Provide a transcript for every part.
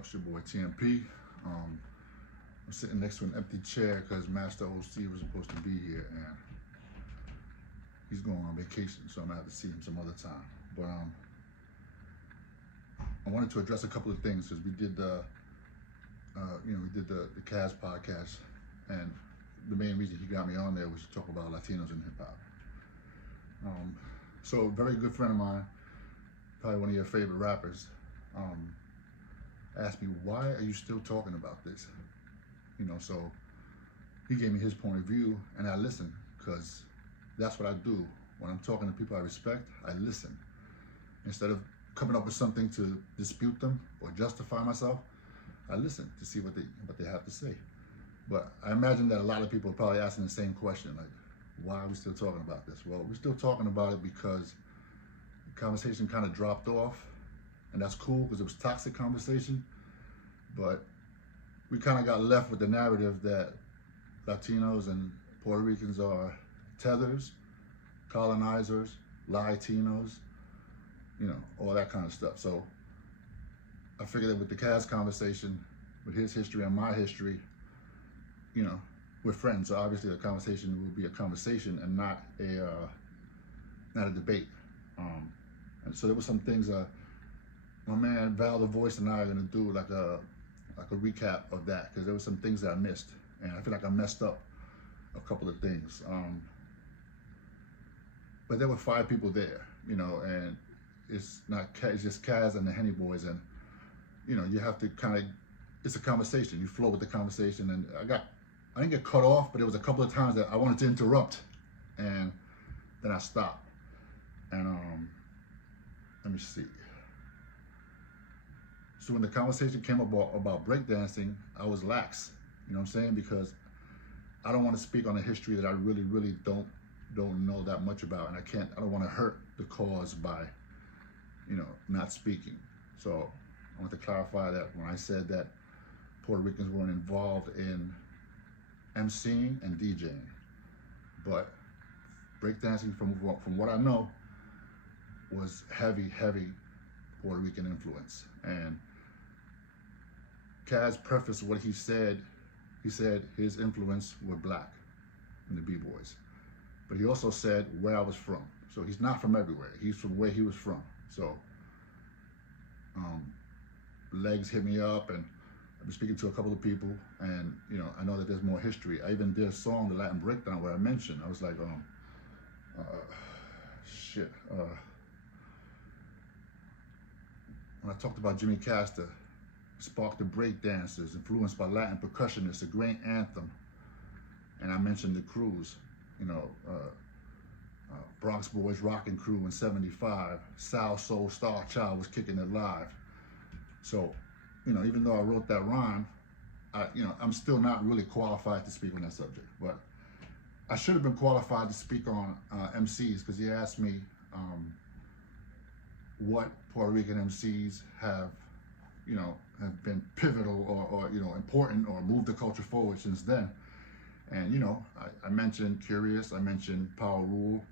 up? It's your boy TMP. I'm sitting next to an empty chair because Master OC was supposed to be here and he's going on vacation, so I'm gonna have to see him some other time. But I wanted to address a couple of things because we did the Kaz podcast, and the main reason he got me on there was to talk about Latinos in hip hop. So a very good friend of mine, probably one of your favorite rappers, asked me, why are you still talking about this? So he gave me his point of view and I listened, because that's what I do. When I'm talking to people I respect, I listen. Instead of coming up with something to dispute them or justify myself, I listen to see what they have to say. But I imagine that a lot of people are probably asking the same question, like, why are we still talking about this? Well, we're still talking about it because the conversation kind of dropped off, and that's cool because it was toxic conversation, but we kind of got left with the narrative that Latinos and Puerto Ricans are tethers, colonizers, Latinos, all that kind of stuff. So I figured that with the Kaz conversation, with his history and my history, we're friends. So obviously the conversation will be a conversation and not a debate. And so there were some things my man Val the Voice and I are gonna do like a recap of that, because there were some things that I missed, and I feel like I messed up a couple of things. But there were 5 people there, and it's just Kaz and the Henny Boys, and you have to it's a conversation. You flow with the conversation, and I didn't get cut off, but there was a couple of times that I wanted to interrupt, and then I stopped. And let me see. So when the conversation came about breakdancing, I was lax. You know what I'm saying? Because I don't want to speak on a history that I really, really don't know that much about, and I don't want to hurt the cause by, not speaking. So I want to clarify that when I said that Puerto Ricans weren't involved in MCing and DJing, but breakdancing, from what I know, was heavy Puerto Rican influence. And Kaz prefaced what he said. He said his influence were black in the B-boys, but he also said where I was from. So he's not from everywhere. He's from where he was from. So Legs hit me up, and I've been speaking to a couple of people, and I know that there's more history. I even did a song, the Latin Breakdown, where I mentioned, I was like, when I talked about Jimmy Castor, sparked the break dancers, influenced by Latin percussionists, a great anthem, and I mentioned the crews, Bronx Boys Rockin' Crew in '75, Sal Soul Star Child was kicking it live. So, even though I wrote that rhyme, I'm still not really qualified to speak on that subject. But I should have been qualified to speak on MCs, because he asked me what Puerto Rican MCs have been pivotal or important or moved the culture forward since then. And I mentioned Curious, I mentioned Power Rule,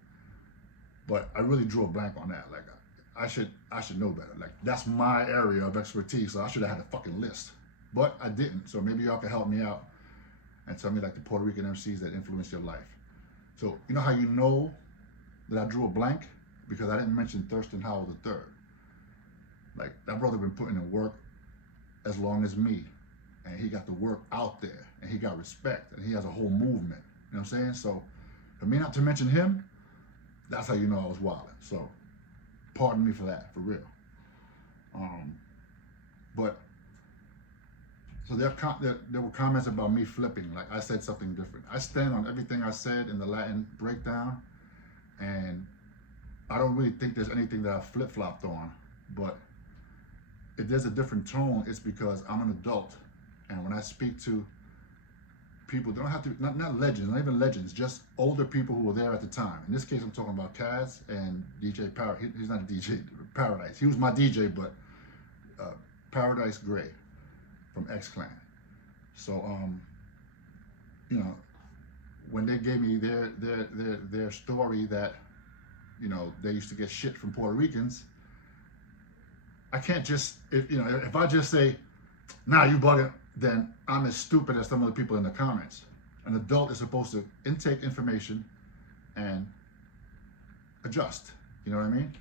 but I really drew a blank on that. Like, I should know better. Like, that's my area of expertise, so I should have had a fucking list, but I didn't. So maybe y'all can help me out and tell me like the Puerto Rican MCs that influenced your life. So how you know that I drew a blank? Because I didn't mention Thurston Howell III. Like, that brother been putting in work as long as me, and he got the work out there, and he got respect, and he has a whole movement. You know what I'm saying? So for me not to mention him, that's how you know I was wilding. So pardon me for that, for real. But so there were comments about me flipping, like I said something different. I stand on everything I said in the Latin Breakdown, and I don't really think there's anything that I flip-flopped on. But if there's a different tone, it's because I'm an adult, and when I speak to people, they don't have to, not legends, not even legends, just older people who were there at the time. In this case, I'm talking about Kaz and DJ Paradise. He's not a DJ, Paradise. He was my DJ, but Paradise Gray from X-Clan. So, when they gave me their story that, they used to get shit from Puerto Ricans, I can't just, if I just say, Now you bugging, then I'm as stupid as some of the people in the comments. An adult is supposed to intake information and adjust. You know what I mean?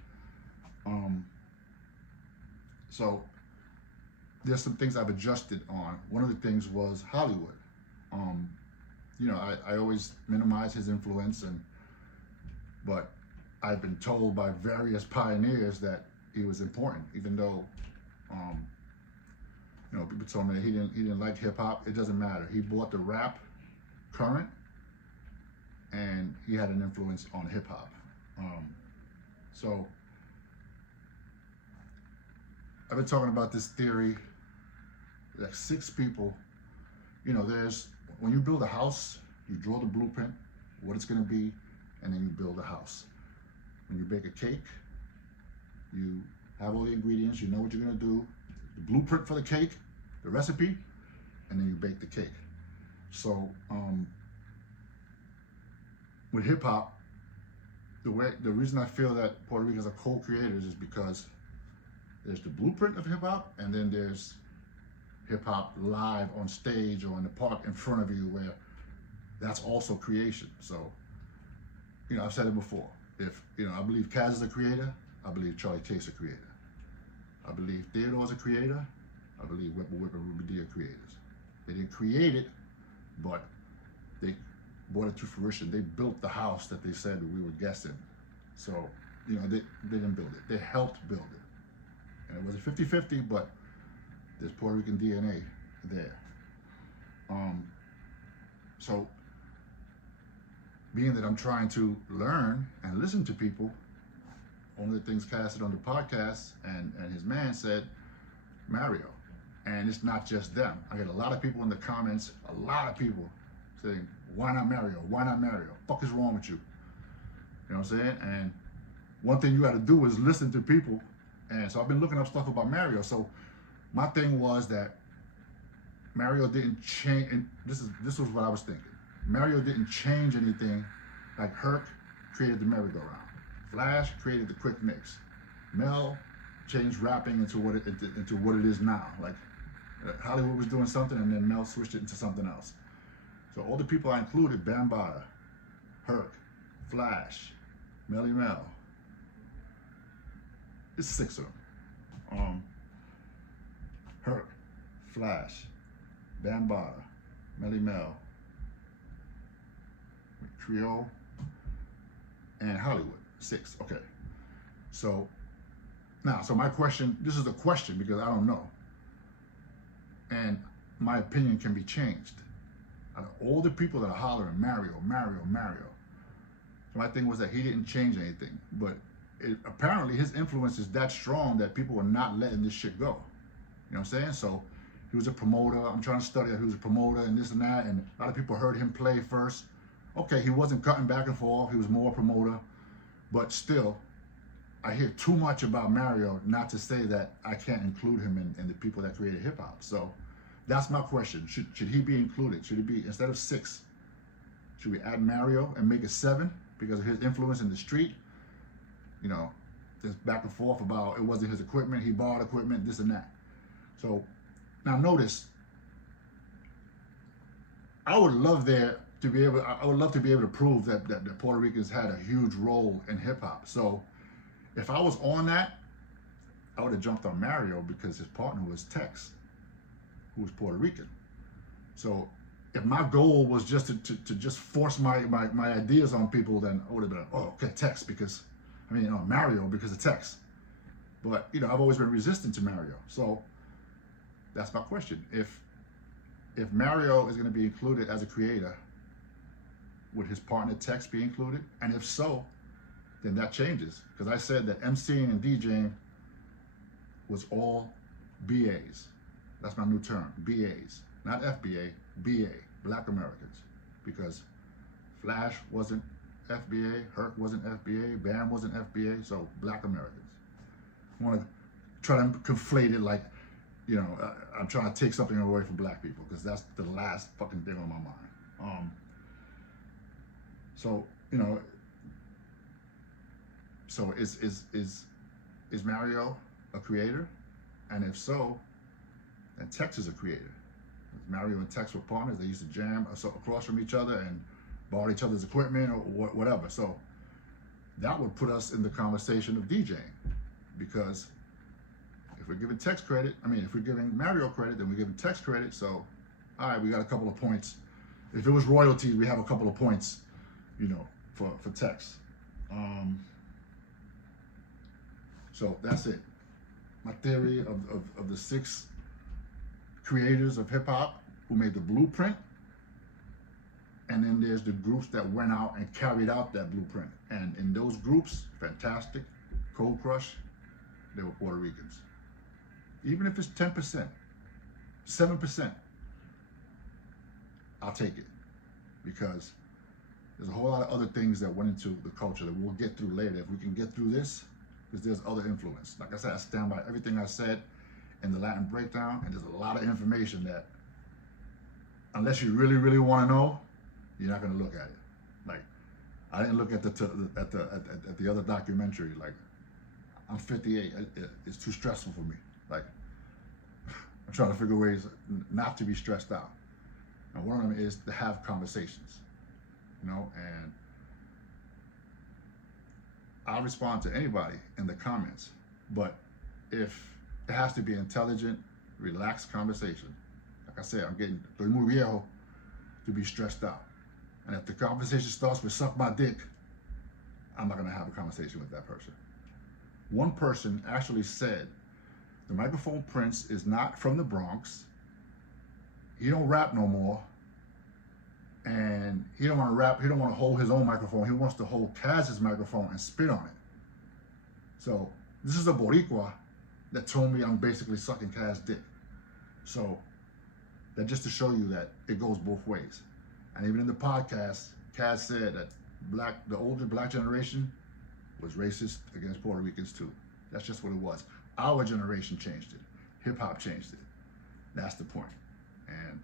So there's some things I've adjusted on. One of the things was Hollywood. I always minimize his influence, but I've been told by various pioneers that he was important, even though people told me that he didn't like hip hop. It doesn't matter. He brought the rap current, and he had an influence on hip hop. So I've been talking about this theory. Like 6 people, there's, when you build a house, you draw the blueprint, what it's going to be, and then you build a house. When you bake a cake, you have all the ingredients, you know what you're going to do, the blueprint for the cake, the recipe, and then you bake the cake. So with hip hop, the reason I feel that Puerto Ricans are co-creators is because there's the blueprint of hip hop, and then there's hip hop live on stage or in the park in front of you, where that's also creation. So, I've said it before. If, I believe Kaz is a creator, I believe Charlie Chase a creator. I believe Theodore's a creator, I believe Whipper and Ruby D are creators. They didn't create it, but they brought it to fruition. They built the house that they said we were guessing. So, they didn't build it. They helped build it. And it was a 50-50, but there's Puerto Rican DNA there. So, being that I'm trying to learn and listen to people, one of the things Cass said on the podcast, and his man said, Mario. And it's not just them. I get a lot of people in the comments, a lot of people saying, why not Mario? Why not Mario? Fuck is wrong with you? You know what I'm saying? And one thing you got to do is listen to people. And so I've been looking up stuff about Mario. So my thing was that Mario didn't change, and this was what I was thinking. Mario didn't change anything. Like Herc created the merry-go-round. Flash created the quick mix. Mel changed rapping into what it is now. Like Hollywood was doing something, and then Mel switched it into something else. So all the people I included: Bambaataa, Herc, Flash, Melly Mel. It's 6 of them. Herc, Flash, Bambaataa, Melly Mel, Creole, and Hollywood. 6. Okay. So now, my question, this is a question because I don't know. And my opinion can be changed. Out of all the people that are hollering Mario, Mario, Mario, so my thing was that he didn't change anything. But apparently his influence is that strong that people are not letting this shit go. You know what I'm saying? So he was a promoter. I'm trying to study that he was a promoter and this and that. And a lot of people heard him play first. Okay, he wasn't cutting back and forth. He was more a promoter. But still, I hear too much about Mario not to say that I can't include him in the people that created hip hop. So that's my question. Should he be included? Should it be, instead of 6, should we add Mario and make it 7 because of his influence in the street? There's back and forth about it wasn't his equipment, he borrowed equipment, this and that. So now notice, I would love to be able to prove that the Puerto Ricans had a huge role in hip hop. So if I was on that, I would have jumped on Mario because his partner was Tex, who was Puerto Rican. So if my goal was just to just force my ideas on people, then I would have been, oh, okay, Tex Mario because of Tex. But I've always been resistant to Mario. So that's my question. If Mario is going to be included as a creator, would his partner Tex be included? And if so, then that changes. Because I said that MCing and DJing was all BAs. That's my new term, BAs. Not FBA, BA, Black Americans. Because Flash wasn't FBA, Herc wasn't FBA, Bam wasn't FBA, so Black Americans. I want to try to conflate it like, I'm trying to take something away from black people because that's the last fucking thing on my mind. So is Mario a creator? And if so, then and Tex is a creator. Mario and Tex were partners. They used to jam across from each other and borrow each other's equipment or whatever. So that would put us in the conversation of DJing, because if we're giving Tex credit, if we're giving Mario credit, then we're giving Tex credit. So, all right, we got a couple of points. If it was royalties, we have a couple of points, for Tex. So that's it. My theory of the 6 creators of hip hop who made the blueprint, and then there's the groups that went out and carried out that blueprint. And in those groups, Fantastic, Cold Crush, they were Puerto Ricans. Even if it's 10%, 7%, I'll take it, because there's a whole lot of other things that went into the culture that we'll get through later. If we can get through this, because there's other influence. Like I said, I stand by everything I said in the Latin breakdown, and there's a lot of information that, unless you really, really want to know, you're not going to look at it. Like, I didn't look at the other documentary. Like, I'm 58. It's too stressful for me. Like, I'm trying to figure ways not to be stressed out. And one of them is to have conversations, and I'll respond to anybody in the comments, but if it has to be intelligent, relaxed conversation. Like I said, I'm getting estoy muy viejo to be stressed out. And if the conversation starts with suck my dick, I'm not gonna have a conversation with that person. One person actually said, the Microphone Prince is not from the Bronx. He don't rap no more. And he don't want to rap, he don't want to hold his own microphone. He wants to hold Kaz's microphone and spit on it. So this is a Boricua that told me I'm basically sucking Kaz's dick. So that just to show you that it goes both ways. And even in the podcast, Kaz said that the older black generation was racist against Puerto Ricans too. That's just what it was. Our generation changed it. Hip hop changed it. That's the point. And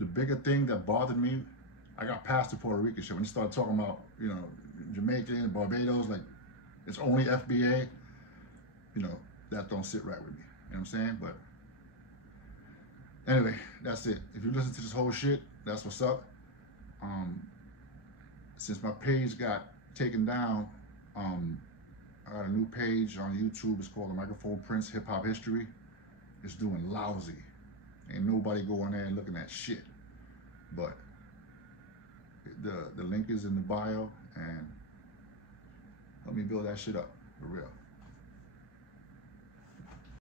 the bigger thing that bothered me, I got past the Puerto Rican shit. When you start talking about, Jamaican, Barbados, like it's only FBA, that don't sit right with me. You know what I'm saying? But anyway, that's it. If you listen to this whole shit, that's what's up. Since my page got taken down, I got a new page on YouTube. It's called The Microphone Prince Hip Hop History. It's doing lousy. Ain't nobody going there and looking at shit. But the link is in the bio, and help me build that shit up for real.